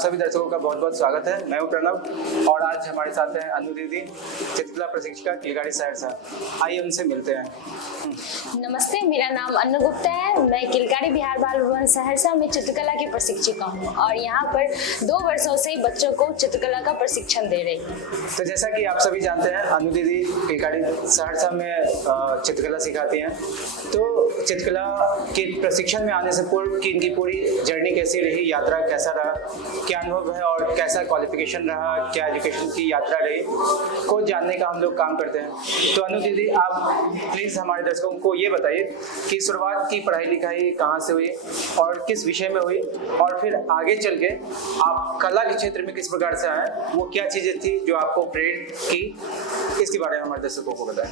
सभी दर्शकों का बहुत बहुत स्वागत है। मैं हूं प्रणव और आज हमारे साथ हैं अनु दीदी, चित्रकला प्रशिक्षिका किलकारी सहरसा। आइए उनसे मिलते हैं। नमस्ते, मेरा नाम अनु गुप्ता है। मैं किलकारी बिहार बाल भवन सहरसा में चित्रकला की प्रशिक्षिका हूँ और यहाँ पर 2 वर्षों से बच्चों को चित्रकला का प्रशिक्षण दे रही हूँ। तो जैसा कि आप सभी जानते हैं, अनु दीदी किलकारी सहरसा में चित्रकला सिखाती हैं। तो चित्रकला के प्रशिक्षण में आने से पूर्व की इनकी पूरी जर्नी कैसी रही, यात्रा कैसा रहा, क्या अनुभव है और कैसा क्वालिफिकेशन रहा, क्या एजुकेशन की यात्रा रही, को जानने का हम लोग काम करते हैं। तो अनु दीदी, आप प्लीज़ हमारे दर्शकों को ये बताइए कि शुरुआत की पढ़ाई लिखाई कहाँ से हुई और किस विषय में हुई, और फिर आगे चल के आप कला के क्षेत्र में किस प्रकार से आए, वो क्या चीज़ें थी जो आपको प्रेरित की, इसके बारे में हमारे दर्शकों को बताएं।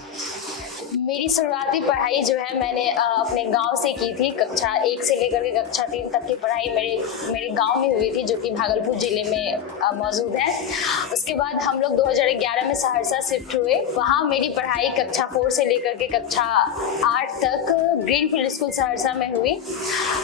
मेरी शुरुआती पढ़ाई जो है मैंने अपने गांव से की थी। कक्षा 1 से लेकर के कक्षा 3 तक की पढ़ाई मेरे गांव में हुई थी, जो कि भागलपुर जिले में मौजूद है। उसके बाद हम लोग 2011 में सहरसा शिफ्ट हुए। वहाँ मेरी पढ़ाई कक्षा 4 से लेकर के कक्षा 8 तक ग्रीनफील्ड स्कूल सहरसा में हुई।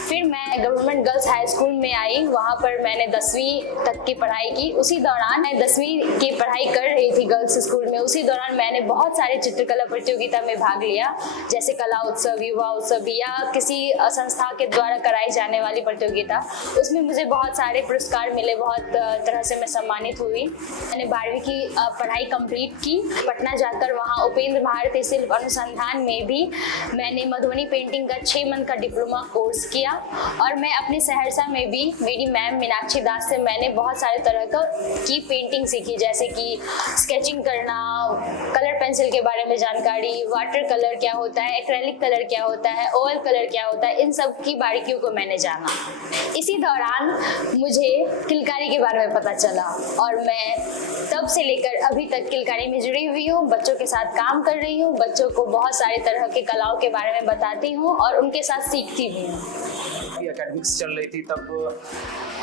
फिर मैं गवर्नमेंट गर्ल्स हाई स्कूल में आई। वहाँ पर मैंने 10वीं तक की पढ़ाई की। उसी दौरान मैं 10वीं की पढ़ाई कर रही थी गर्ल्स स्कूल में। उसी दौरान मैंने बहुत सारे चित्रकला प्रतियोगिता में भाग लिया, जैसे कला उत्सव, युवा उत्सव या किसी संस्था के द्वारा कराई जाने वाली प्रतियोगिता। उसमें मुझे बहुत सारे पुरस्कार मिले, बहुत तरह से मैं सम्मानित हुई। मैंने 12वीं की पढ़ाई कंप्लीट की। पटना जाकर वहाँ उपेंद्र भारती शिल्प अनुसंधान में भी मैंने मधुबनी पेंटिंग का 6 मंथ का डिप्लोमा कोर्स किया। और मैं अपने सहरसा में भी मेरी मैम मीनाक्षी दास से मैंने बहुत सारे तरह की पेंटिंग सीखी, जैसे कि स्केचिंग करना, कलर पेंसिल के बारे में जानकारी, वाटर कलर क्या होता है, एक्रेलिक कलर क्या होता है, ऑयल कलर क्या होता है, इन सब की बारीकियों को मैंने जाना। इसी दौरान मुझे किलकारी के बारे में पता चला और मैं तब से लेकर अभी तक किलकारी में जुड़ी हुई हूँ। बच्चों के साथ काम कर रही हूँ, बच्चों को बहुत सारे तरह के कलाओं के बारे में बताती हूँ और उनके साथ सीखती भी हूँ। एकेडमिक्स चल रही थी, तब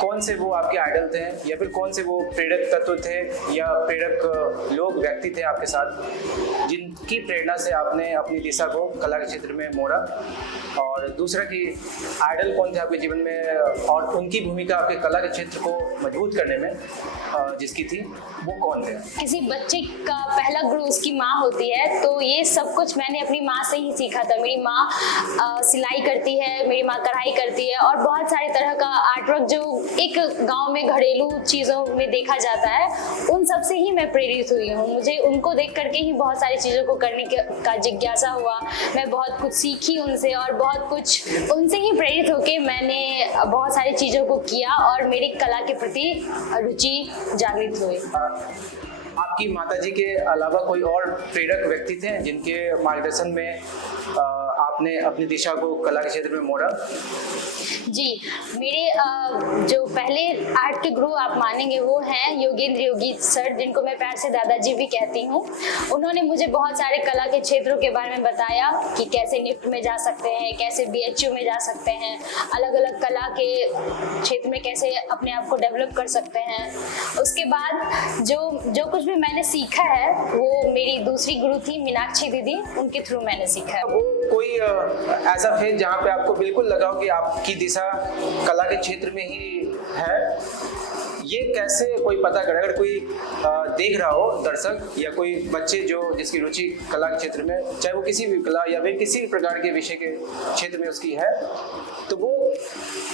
कौन से वो आपके आइडल थे या फिर कौन से वो प्रेरक तत्व थे या प्रेरक लोग, व्यक्ति थे आपके साथ, जिनकी प्रेरणा से आपने अपनी दिशा को कला के क्षेत्र में मोड़ा? और दूसरा कि आइडल कौन थे आपके जीवन में और उनकी भूमिका आपके कला के क्षेत्र को मजबूत करने में जिसकी थी, वो कौन थे? किसी बच्चे का पहला गुरु उसकी माँ होती है, तो ये सब कुछ मैंने अपनी माँ से ही सीखा था। मेरी माँ सिलाई करती है, मेरी माँ कढ़ाई करती है और बहुत सारे तरह का आर्टवर्क जो एक गांव में घरेलू चीज़ों में देखा जाता है, उन सब से ही मैं प्रेरित हुई हूँ। मुझे उनको देख करके ही बहुत सारी चीज़ों को करने का जिज्ञासा हुआ। मैं बहुत कुछ सीखी उनसे और बहुत कुछ उनसे ही प्रेरित होके मैंने बहुत सारी चीज़ों को किया और मेरी कला के प्रति रुचि जागृत हुई। आपकी माताजी के अलावा कोई और प्रेरक व्यक्ति थे जिनके मार्गदर्शन में आपने अपनी दिशा को कला के क्षेत्र में मोड़ा? जी, मेरे जो पहले आर्ट के गुरु आप मानेंगे वो हैं योगेंद्र योगी सर, जिनको मैं प्यार से दादाजी भी कहती हूँ। उन्होंने मुझे बहुत सारे कला के क्षेत्रों के बारे में बताया कि कैसे निफ्ट में जा सकते हैं, कैसे BHU में जा सकते हैं, अलग अलग कला के क्षेत्र में कैसे अपने आप को डेवलप कर सकते हैं। उसके बाद जो कुछ भी मैंने सीखा है वो मेरी दूसरी गुरु थी मीनाक्षी दीदी, उनके थ्रू मैंने सीखा है। वो कोई ऐसा फेज जहाँ पे आपको बिल्कुल लगा हो कि आपकी दिशा कला के क्षेत्र में ही है, ये कैसे कोई पता करे? अगर कोई देख रहा हो दर्शक या कोई बच्चे जिसकी रुचि कला के क्षेत्र में, चाहे वो किसी भी कला या फिर किसी भी प्रकार के विषय के क्षेत्र में उसकी है, तो वो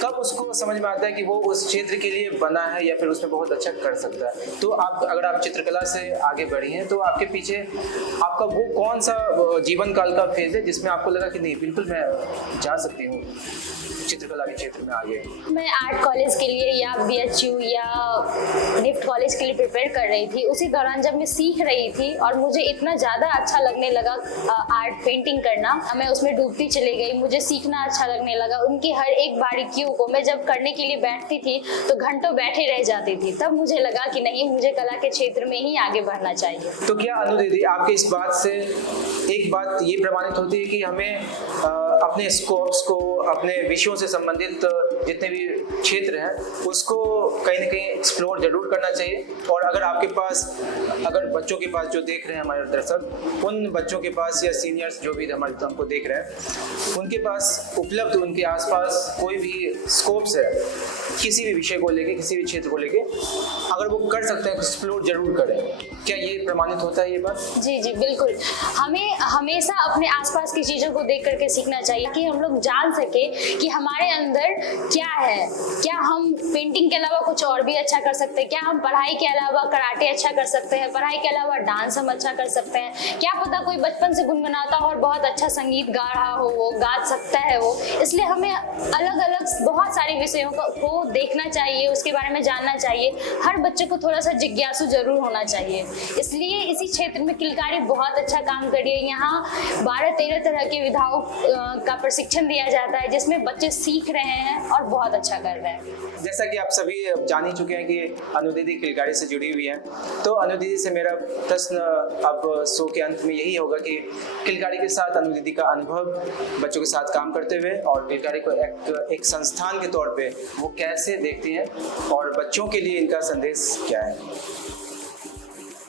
कब उसको समझ में आता है कि वो उस क्षेत्र के लिए बना है या फिर उसमें बहुत अच्छा कर सकता है? तो अगर आप चित्रकला से आगे बढ़ी हैं, तो आपके पीछे आपका वो कौन सा जीवन काल का फेज है जिसमें आपको लगा कि नहीं, बिल्कुल मैं जा सकती हूँ चित्रकला के क्षेत्र में आगे? मैं आर्ट कॉलेज के लिए या BHU या निफ्ट कॉलेज के लिए प्रिपेयर कर रही थी। उसी दौरान जब मैं सीख रही थी और मुझे इतना ज़्यादा अच्छा लगने लगा आर्ट पेंटिंग करना, मैं उसमें डूबती चली गई। मुझे सीखना अच्छा लगने लगा। उनकी हर एक बारीकियों को मैं जब करने के लिए बैठती थी तो घंटों बैठे रह जाती थी। तब मुझे लगा कि नहीं, मुझे कला के क्षेत्र में ही आगे बढ़ना चाहिए। तो क्या अनु दीदी, आपके इस बात से एक बात ये प्रमाणित होती है कि हमें अपने स्कोप्स को, अपने विषयों से संबंधित जितने भी क्षेत्र हैं उसको कहीं ना कहीं एक्सप्लोर जरूर करना चाहिए। और अगर आपके पास, अगर बच्चों के पास, जो देख रहे हैं हमारे दर्शक, उन बच्चों के पास या सीनियर्स जो भी हमारे हमको देख रहे हैं, उनके पास उपलब्ध, उनके आसपास कोई भी स्कोप्स है किसी भी विषय को लेके, किसी भी क्षेत्र को लेके, अगर वो कर सकते हैं एक्सप्लोर जरूर करें। क्या ये प्रमाणित होता है ये बात? जी जी बिल्कुल। हमें हमेशा अपने आसपास की चीज़ों को देख करके सीखना चाहिए कि हम लोग जान सके कि हमारे अंदर क्या है। क्या हम पेंटिंग के अलावा कुछ और भी अच्छा कर सकते हैं? क्या हम पढ़ाई के अलावा कराटे अच्छा कर सकते हैं? पढ़ाई के अलावा डांस हम अच्छा कर सकते हैं? क्या पता कोई बचपन से गुनगुनाता हो और बहुत अच्छा संगीत गा रहा हो, वो गा सकता है वो। इसलिए हमें अलग अलग बहुत सारे विषयों को देखना चाहिए, उसके बारे में जानना चाहिए। हर बच्चे को थोड़ा सा जिज्ञासु जरूर होना चाहिए। इसलिए इसी क्षेत्र में किलकारी बहुत अच्छा काम कर रही है। यहाँ 12-13 तरह के विधाओं का प्रशिक्षण दिया जाता है जिसमें बच्चे सीख रहे हैं और बहुत अच्छा कर रहे हैं। जैसा कि आप सभी जान ही चुके हैं कि अनु दीदी किलकारी से जुड़ी हुई हैं, तो अनु दीदी से मेरा प्रश्न अब शो के अंत में यही होगा कि किलकारी के साथ अनु दीदी का अनुभव, बच्चों के साथ काम करते हुए, और किलकारी को एक संस्थान के तौर पे वो कैसे देखती हैं और बच्चों के लिए इनका संदेश क्या है।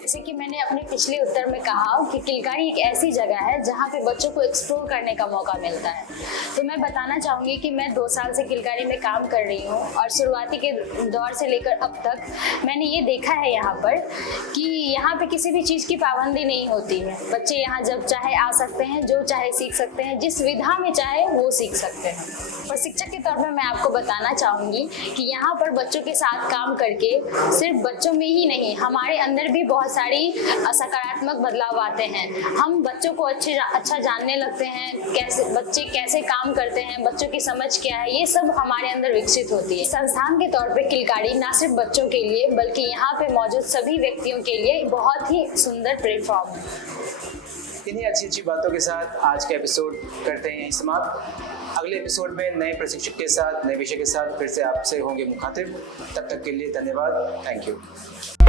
जैसे कि मैंने अपने पिछले उत्तर में कहा कि किलकारी एक ऐसी जगह है जहाँ पे बच्चों को एक्सप्लोर करने का मौका मिलता है। तो मैं बताना चाहूँगी कि मैं 2 साल से किलकारी में काम कर रही हूँ और शुरुआती के दौर से लेकर अब तक मैंने ये देखा है यहाँ पर कि यहाँ पे किसी भी चीज़ की पाबंदी नहीं होती है। बच्चे यहाँ जब चाहे आ सकते हैं, जो चाहे सीख सकते हैं, जिस विधा में चाहे वो सीख सकते हैं। प्रशिक्षक के तौर पर मैं आपको बताना चाहूँगी कि यहाँ पर बच्चों के साथ काम करके सिर्फ बच्चों में ही नहीं, हमारे अंदर भी बहुत सारी सकारात्मक बदलाव आते हैं। हम बच्चों को अच्छा जानने लगते हैं, कैसे बच्चे कैसे काम करते हैं, बच्चों की समझ क्या है, ये सब हमारे अंदर विकसित होती है। संस्थान के तौर पे किलकारी ना सिर्फ बच्चों के लिए बल्कि यहाँ पे मौजूद सभी व्यक्तियों के लिए बहुत ही सुंदर प्लेटफॉर्म है। इन्हीं अच्छी बातों के साथ आज का एपिसोड करते हैं यहीं समाप्त। अगले एपिसोड में नए प्रशिक्षक के साथ, नए विषय के साथ फिर से आपसे होंगे मुखातिब। तब तक के लिए धन्यवाद। Thank you.